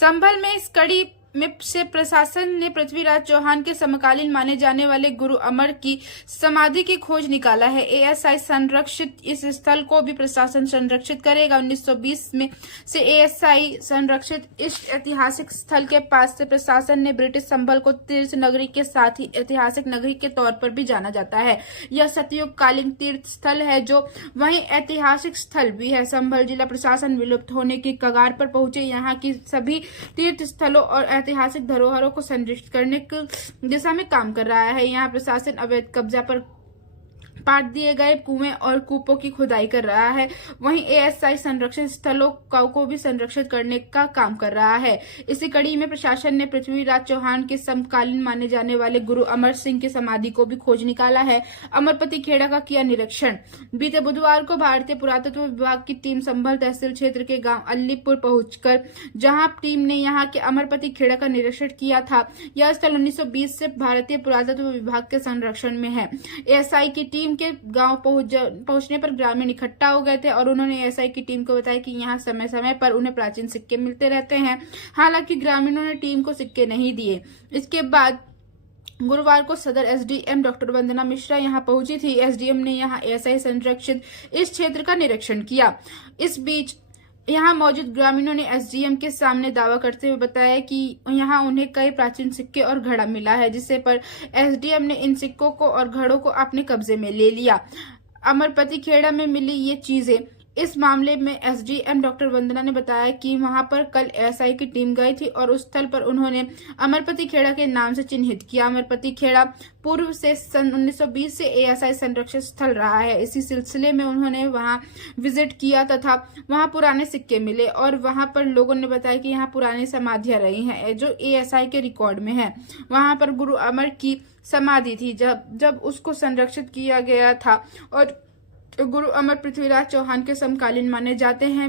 संभल में इस कड़ी में से प्रशासन ने पृथ्वीराज चौहान के समकालीन माने जाने वाले गुरु अमर की समाधि की खोज निकाला है। एएसआई संरक्षित इस स्थल को भी प्रशासन संरक्षित करेगा। 1920 में से एएसआई संरक्षित इस ऐतिहासिक स्थल के पास से प्रशासन ने ब्रिटिश संभल को तीर्थ नगरी के साथ ही ऐतिहासिक नगरी के तौर पर भी जाना जाता है। यह सतयुग कालीन तीर्थ स्थल है जो वहीं ऐतिहासिक स्थल भी है। संभल जिला प्रशासन विलुप्त होने की कगार पर पहुंचे यहाँ की सभी तीर्थ स्थलों और ऐतिहासिक धरोहरों को संरक्षित करने की दिशा में काम कर रहा है। यहाँ प्रशासन अवैध कब्जा पर पाट दिए गए कुएं और कूपों की खुदाई कर रहा है। वहीं एएसआई संरक्षित स्थलों को भी संरक्षित करने का काम कर रहा है। इसी कड़ी में प्रशासन ने पृथ्वीराज चौहान के समकालीन माने जाने वाले गुरु अमर सिंह की समाधि को भी खोज निकाला है। अमरपति खेड़ा का किया निरीक्षण। बीते बुधवार को भारतीय पुरातत्व विभाग की टीम संभल तहसील क्षेत्र के गांव अलीपुर पहुंचकर जहां टीम ने यहां के अमरपति खेड़ा का निरीक्षण किया था। यह स्थल 1920 से भारतीय पुरातत्व विभाग के संरक्षण में है। एएसआई की टीम के गांव पहुंचने पर ग्रामीण इकट्ठा हो गए थे और उन्होंने एएसआई की टीम को बताया कि यहां समय समय पर उन्हें प्राचीन सिक्के मिलते रहते हैं। हालांकि ग्रामीणों ने टीम को सिक्के नहीं दिए। इसके बाद गुरुवार को सदर एसडीएम डॉक्टर वंदना मिश्रा यहां पहुंची थी। एसडीएम ने यहां एएसआई संरक्षित इस क्षेत्र का निरीक्षण किया। इस बीच यहाँ मौजूद ग्रामीणों ने एसडीएम के सामने दावा करते हुए बताया कि यहाँ उन्हें कई प्राचीन सिक्के और घड़ा मिला है, जिससे पर एसडीएम ने इन सिक्कों को और घड़ों को अपने कब्जे में ले लिया। अमरपति खेड़ा में मिली ये चीजें। इस मामले में एसडीएम डॉक्टर वंदना ने बताया कि वहां पर कल एएसआई की टीम गई थी और उस स्थल पर उन्होंने अमरपति खेड़ा के नाम से चिन्हित किया। अमरपति खेड़ा पूर्व से सन 1920 से एएसआई संरक्षित स्थल रहा है। इसी सिलसिले में उन्होंने वहां विजिट किया तथा वहां पुराने सिक्के मिले और वहां पर लोगों ने बताया कि यहाँ पुरानी समाधियां रही हैं जो एएसआई के रिकॉर्ड में है। वहां पर गुरु अमर की समाधि थी जब उसको संरक्षित किया गया था और गुरु अमर पृथ्वीराज चौहान के समकालीन माने जाते हैं।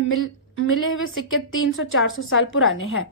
मिले हुए सिक्के 300-400 साल पुराने हैं।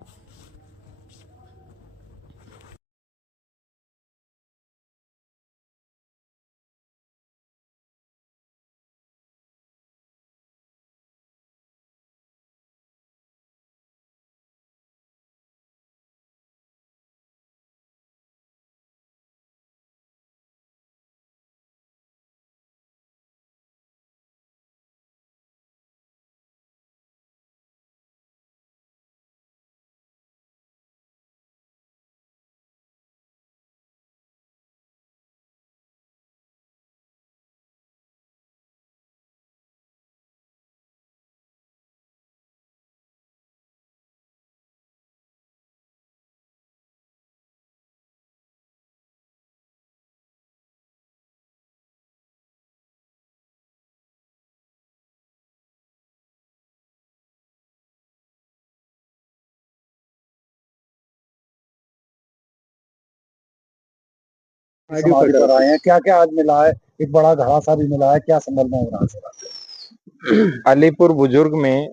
समाधि पर आए हैं, क्या क्या आज मिला है? एक बड़ा घड़ा सा भी मिला है, क्या संबंध में हो रहा है? अलीपुर बुजुर्ग में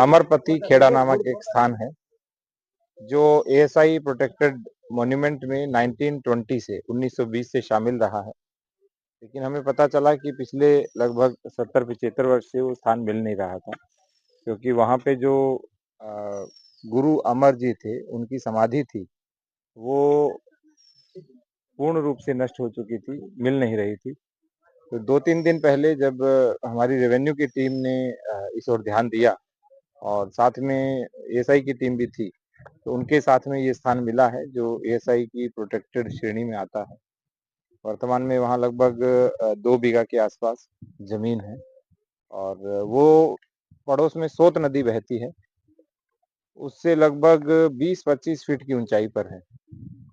अमरपति खेड़ा नामक एक स्थान है जो एएसआई प्रोटेक्टेड मॉन्यूमेंट में 1920 से 1920 से शामिल रहा है। लेकिन हमें पता चला कि पिछले लगभग 70-75 वर्ष से वो स्थान मिल नहीं रहा था, क्योंकि वहाँ पे जो गुरु अमर जी थे उनकी समाधि थी वो पूर्ण रूप से नष्ट हो चुकी थी, मिल नहीं रही थी। तो 2-3 दिन पहले जब हमारी रेवेन्यू की टीम ने इस ओर ध्यान दिया और साथ में एएसआई की टीम भी थी, तो उनके साथ में ये स्थान मिला है जो एएसआई की प्रोटेक्टेड श्रेणी में आता है। वर्तमान में वहाँ लगभग 2 बीघा के आसपास जमीन है और वो पड़ोस में सोत नदी बहती है, उससे लगभग 20-25 फीट की ऊंचाई पर है,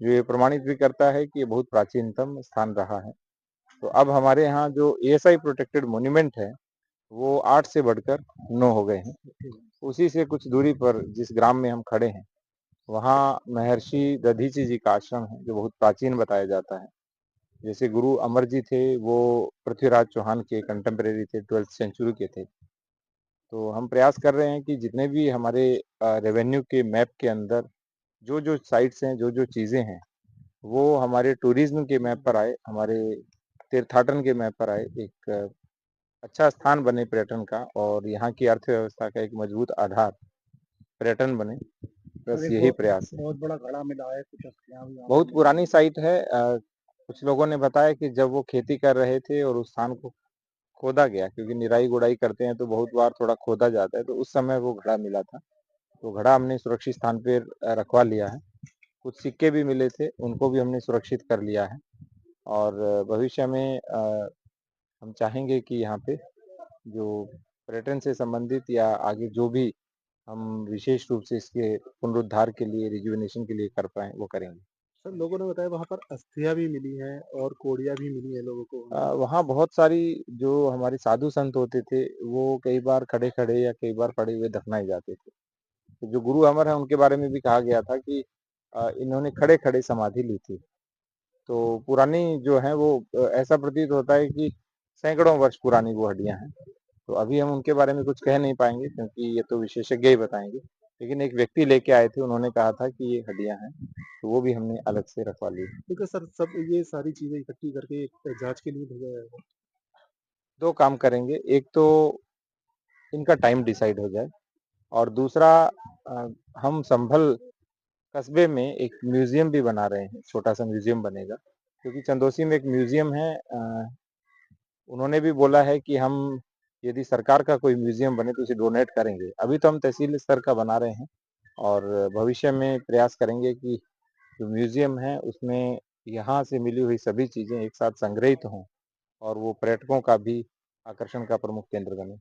जो ये प्रमाणित भी करता है कि ये बहुत प्राचीनतम स्थान रहा है। तो अब हमारे यहाँ जो एएसआई प्रोटेक्टेड मॉन्यूमेंट है वो 8 से बढ़कर 9 हो गए हैं। उसी से कुछ दूरी पर जिस ग्राम में हम खड़े हैं वहाँ महर्षि दधीची जी का आश्रम है जो बहुत प्राचीन बताया जाता है। जैसे गुरु अमर जी थे वो पृथ्वीराज चौहान के कंटेम्परेरी थे, 12th सेंचुरी के थे। तो हम प्रयास कर रहे हैं कि जितने भी हमारे रेवेन्यू के मैप के अंदर जो जो साइट्स हैं, जो जो चीज़ें हैं, वो हमारे टूरिज्म के मैप पर आए, हमारे तीर्थाटन के मैप पर आए, एक अच्छा स्थान बने पर्यटन का और यहाँ की अर्थव्यवस्था का एक मजबूत आधार पर्यटन बने। बस एक यही प्रयास है। बहुत बड़ा घड़ा मिला है, कुछ अस्थियां भी वहाँ बहुत पे पुरानी साइट है। कुछ लोगों ने बताया कि जब वो खेती कर रहे थे और उस स्थान को खोदा गया, क्योंकि निराई गुड़ाई करते हैं तो बहुत बार थोड़ा खोदा जाता है, तो उस समय वो घड़ा मिला था। तो घड़ा हमने सुरक्षित स्थान पे रखवा लिया है। कुछ सिक्के भी मिले थे, उनको भी हमने सुरक्षित कर लिया है। और भविष्य में हम चाहेंगे कि यहाँ पे जो पर्यटन से संबंधित या आगे जो भी हम विशेष रूप से इसके पुनरुद्धार के लिए, रिजुविनेशन के लिए कर पाएँ, वो करेंगे। सर, लोगों ने बताया वहाँ पर अस्थियां भी मिली हैं और कोड़ियां भी मिली हैं लोगों को वहाँ। वहाँ बहुत सारी जो हमारे साधु संत होते थे, वो कई बार खड़े-खड़े या कई बार पड़े हुए दफनाए जाते थे। तो जो गुरु अमर हैं, उनके बारे में भी कहा गया था कि इन्होंने खड़े-खड़े समाधि ली थी। तो पुरानी जो है वो ऐसा प्रतीत होता है कि सैकड़ों वर्ष पुरानी वो हड्डियाँ हैं। तो अभी हम उनके बारे में कुछ कह नहीं पाएँगे, क्योंकि ये तो विशेषज्ञ ही बताएँगे। लेकिन एक व्यक्ति लेके आए थे, उन्होंने कहा था कि ये हड्डियाँ हैं, तो वो भी हमने अलग से रखवा ली है। ठीक है सर, सब ये सारी चीजें इकट्ठी करके एक जांच के लिए भेजा जाएगा। 2 काम करेंगे, एक तो इनका टाइम डिसाइड हो जाए और दूसरा हम संभल कस्बे में एक म्यूज़ियम भी बना रहे हैं, छोटा-सा म्यूज़ियम बनेगा। क्योंकि चंदौसी में एक म्यूज़ियम है, उन्होंने भी बोला है कि हम यदि सरकार का कोई म्यूज़ियम बने तो उसे डोनेट करेंगे। अभी तो हम तहसील स्तर का बना रहे हैं और भविष्य में प्रयास करेंगे कि जो म्यूज़ियम है उसमें यहाँ से मिली हुई सभी चीज़ें एक साथ संग्रहित हों और वो पर्यटकों का भी आकर्षण का प्रमुख केंद्र बने।